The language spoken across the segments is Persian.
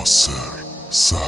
ناصر صدر.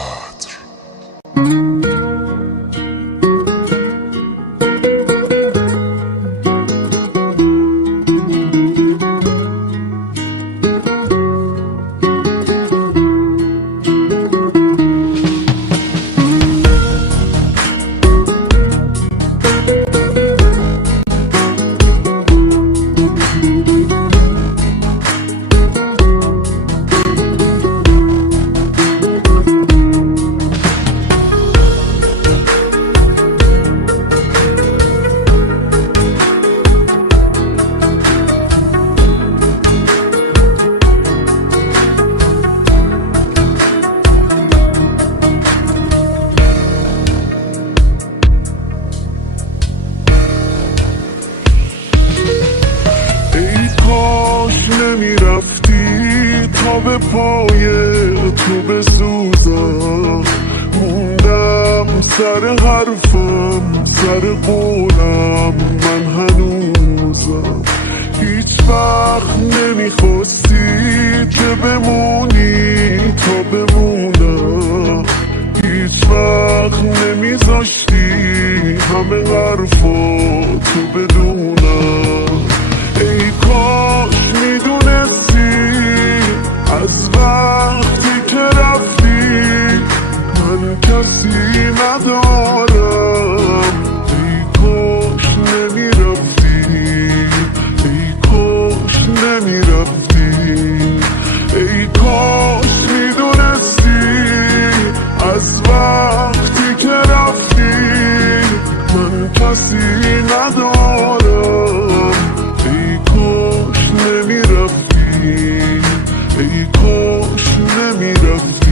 نمیرفتی تا به پای تو بسوزم، موندم سر حرفم سر قولم، من هنوزم. هیچ وقت نمیخواستی که بمونی تا بمونم، هیچ وقت نمیذاشتی همه حرفاتو بدونم. ای کاش میدونستی از وقتی که رفتی من کسی ندارم. ای کاش نمیرفتی، ای کاش نمیرفتی، ای کاش میدونستی از وقتی که رفتی من کسی ندارم. ای کاش نمیرفتی، ای کاش نمیرفتی.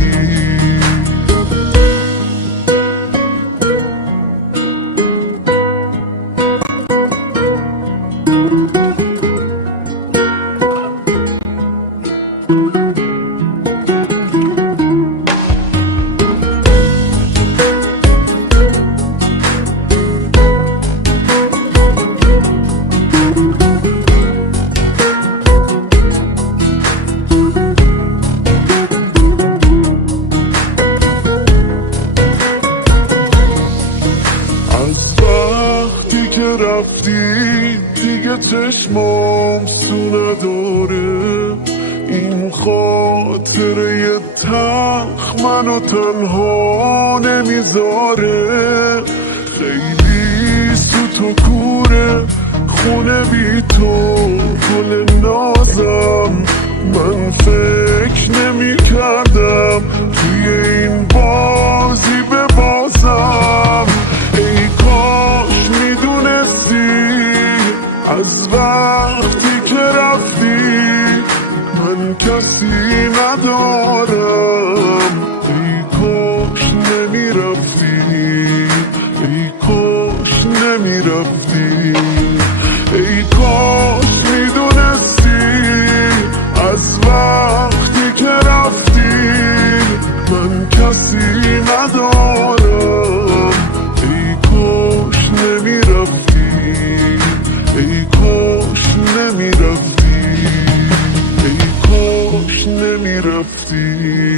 رفتی دیگه چشمام سو نداره، این خاطره تلخ منو تنها نمیذاره. خیلی سوت و کوره خونه بی تو گل نازم، من فکر نمی کردم توی این بازی ببازم. ای کاش میدونستی از وقتی که رفتی من کسی ندارم. ای کاش نمیرفتی، ای کاش نمیرفتی، ای کاش میدونستی از وقتی که رفتی من کسی ندارم. ای کاش نمیرفتی، ای کاش نمیرفتی، ای کاش نمیرفتی.